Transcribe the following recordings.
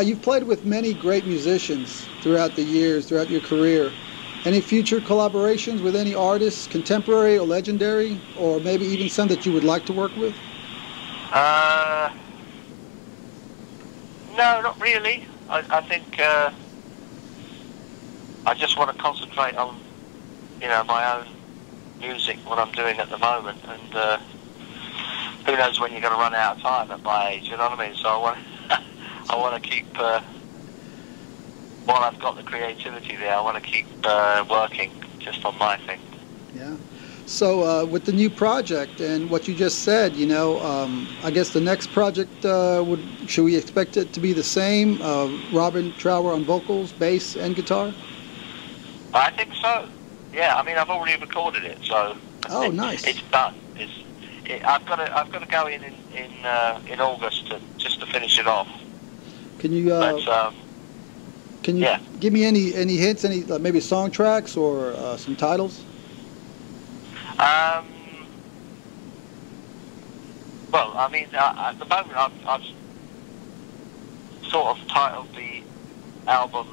Now, you've played with many great musicians throughout the years, throughout your career. Any future collaborations with any artists, contemporary or legendary, or maybe even some that you would like to work with? No, not really. I think I just want to concentrate on, my own music, what I'm doing at the moment, and who knows when you're going to run out of time at my age, you know what I mean? So I want to keep, while I've got the creativity there, I want to keep working just on my thing. Yeah. So with the new project and what you just said, I guess the next project, should we expect it to be the same? Robin Trower on vocals, bass, and guitar? I think so. Yeah, I mean, I've already recorded it, so oh, nice. It's done. I've got to go in August just to finish it off. Can you give me any hints, any maybe song tracks or some titles? Well, I mean, at the moment I've sort of titled the album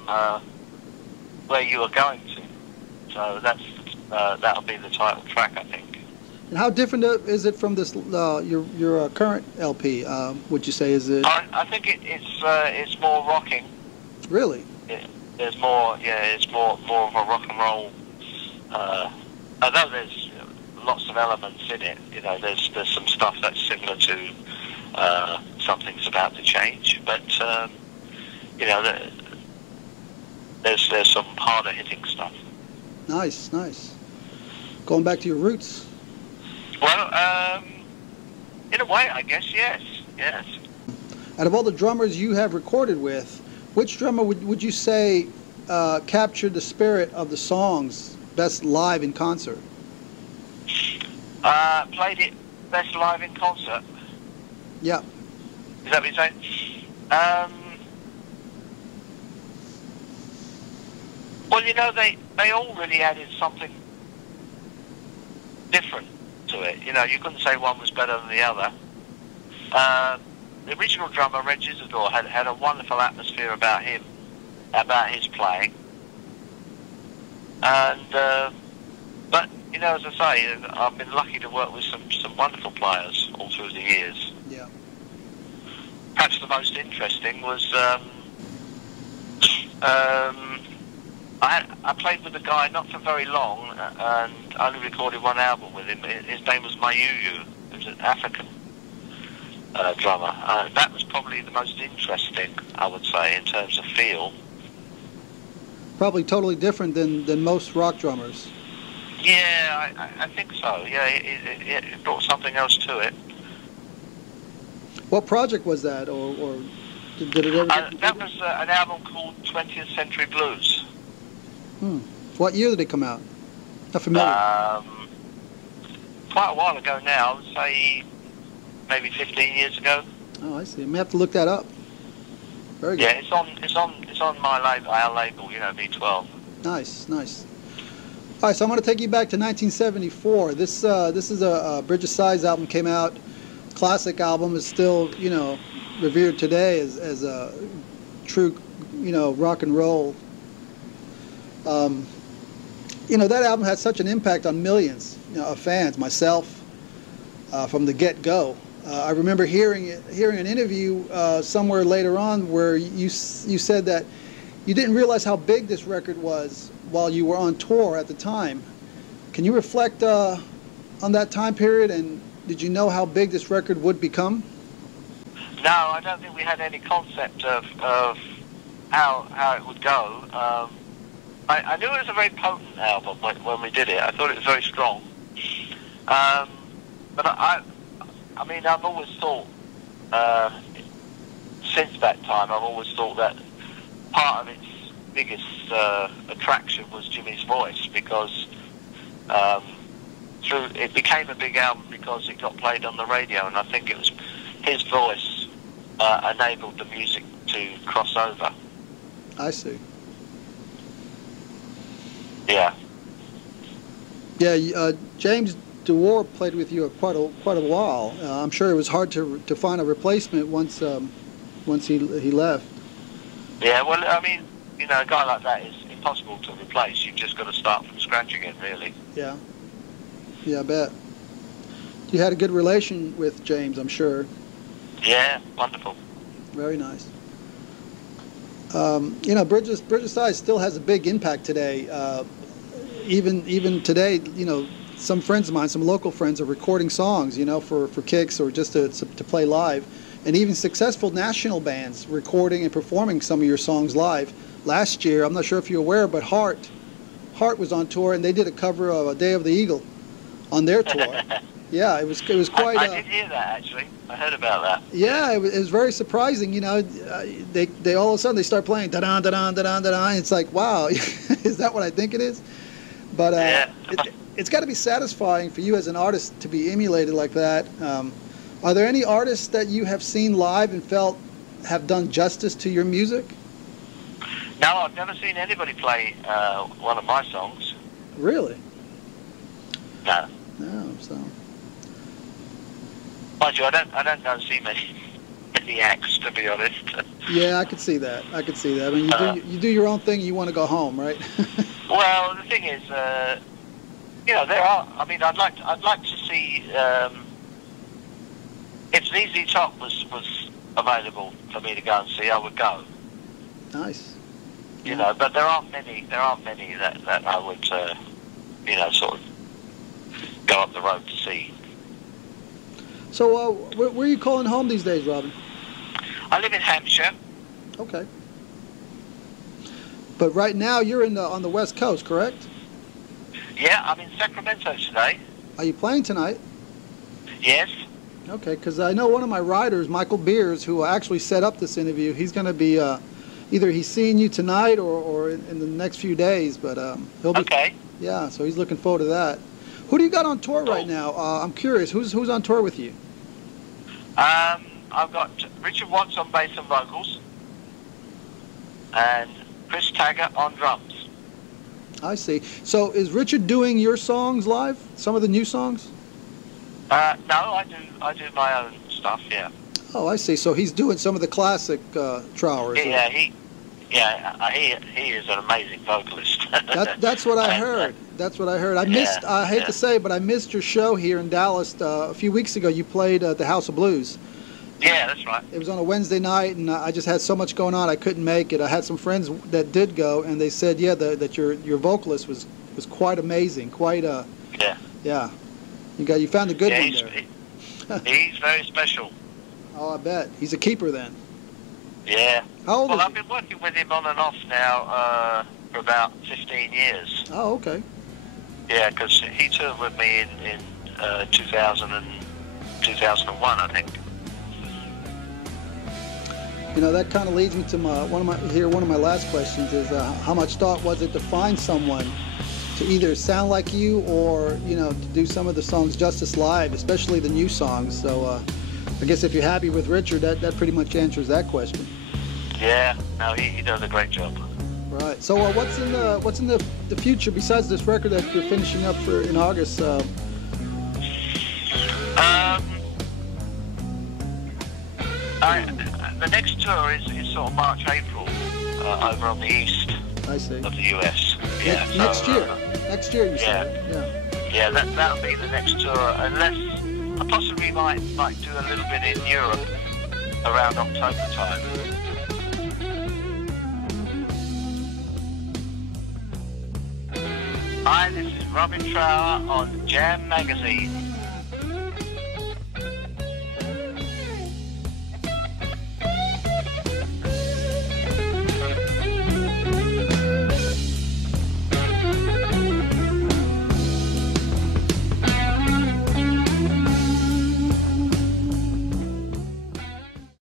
"Where You Are Going To," so that'll be the title track, I think. And how different is it from this your current LP? Would you say is it? I think it's more rocking. Really? There's more, it's more of a rock and roll. Although there's lots of elements in it, there's some stuff that's similar to Something's About to Change, but there's some harder hitting stuff. Nice, nice. Going back to your roots. Well, in a way, I guess, yes. Out of all the drummers you have recorded with, which drummer would you say captured the spirit of the songs best live in concert? Played it best live in concert? Yeah. Is that what you're saying? Well, they all really added something different to it. You couldn't say one was better than the other. The original drummer, Reg Isidore, had a wonderful atmosphere about him, about his playing. And, but, as I say, I've been lucky to work with some wonderful players all through the years. Yeah. Perhaps the most interesting was, I played with a guy not for very long, and only recorded one album with him. His name was Mayuyu. He was an African drummer. That was probably the most interesting, I would say, in terms of feel. Probably totally different than most rock drummers. Yeah, I think so. Yeah, it brought something else to it. What project was that, or did it ever get that was an album called 20th Century Blues. What year did it come out? Not familiar. Quite a while ago now. I would say maybe 15 years ago. Oh, I see. I may have to look that up. Very good. Yeah, it's on my label, our label, V12. Nice. All right, so I'm going to take you back to 1974. This is a Bridge of Sighs album, came out. Classic album, is still revered today as a true rock and roll. That album had such an impact on millions of fans, myself, from the get-go. I remember hearing an interview somewhere later on where you said that you didn't realize how big this record was while you were on tour at the time. Can you reflect on that time period, and did you know how big this record would become? No, I don't think we had any concept of how it would go. I knew it was a very potent album when we did it. I thought it was very strong. But I mean, I've always thought, since that time, I've always thought that part of its biggest attraction was Jimmy's voice, because it became a big album because it got played on the radio, and I think it was his voice enabled the music to cross over. I see. Yeah. Yeah, James DeWar played with you quite a while. I'm sure it was hard to find a replacement once he left. Yeah, well, I mean, you know, a guy like that is impossible to replace. You've just got to start from scratch again, really. Yeah. Yeah, I bet. You had a good relation with James, I'm sure. Yeah, wonderful. Very nice. You know, Bridges Size still has a big impact today. Even today, you know, some friends of mine, some local friends, are recording songs, you know, for kicks or just to play live. And even successful national bands recording and performing some of your songs live. Last year, I'm not sure if you're aware, but Heart was on tour, and they did a cover of A Day of the Eagle on their tour. Yeah, it was quite. I did hear that, actually. I heard about that. Yeah, it was very surprising. You know, they all of a sudden they start playing da da da da da da da. It's like, wow, is that what I think it is? But Yeah. it's got to be satisfying for you as an artist to be emulated like that. Are there any artists that you have seen live and felt have done justice to your music? No, I've never seen anybody play one of my songs. Really? No. No. So. Mind you, I don't go and see many acts, to be honest. Yeah, I could see that. I could see that. I mean, you do your own thing. You want to go home, right? Well, the thing is, you know, there are. I mean, I'd like to see if ZZ Top was available for me to go and see. I would go. Nice. You know, but there aren't many that I would, you know, sort of go up the road to see. So, where are you calling home these days, Robin? I live in Hampshire. Okay. But right now you're on the West Coast, correct? Yeah, I'm in Sacramento today. Are you playing tonight? Yes. Okay, because I know one of my writers, Michael Beers, who actually set up this interview, he's going to be either he's seeing you tonight or in the next few days, but he'll be. Okay. Yeah, so he's looking forward to that. Who do you got on tour right now? I'm curious. Who's on tour with you? I've got Richard Watts on bass and vocals, and Chris Taggart on drums. I see. So is Richard doing your songs live? Some of the new songs? No, I do my own stuff. Yeah. Oh, I see. So he's doing some of the classic Trower. Yeah, he is an amazing vocalist. That's what I heard. That's what I heard. I hate to say, but I missed your show here in Dallas a few weeks ago. You played at the House of Blues. Yeah, that's right. It was on a Wednesday night, and I just had so much going on I couldn't make it. I had some friends that did go, and they said, yeah, that your vocalist was quite amazing. Quite yeah. You found a good one there. He's very special. Oh, I bet. He's a keeper then. Yeah. How old is he? I've been working with him on and off now for about 15 years. Oh, okay. Yeah, because he toured with me in 2000 and 2001, I think. You know, that kind of leads me to one of my last questions is how much thought was it to find someone to either sound like you or, you know, to do some of the songs justice live, especially the new songs. So I guess if you're happy with Richard, that pretty much answers that question. Yeah, no, he does a great job. Right. So what's in the future besides this record that you're finishing up in August? The next tour is sort of March, April, over on the east of the US. Yeah, next year you said. Yeah, that'll be the next tour, unless I possibly might do a little bit in Europe around October time. Hi, this is Robin Trower on Jam Magazine.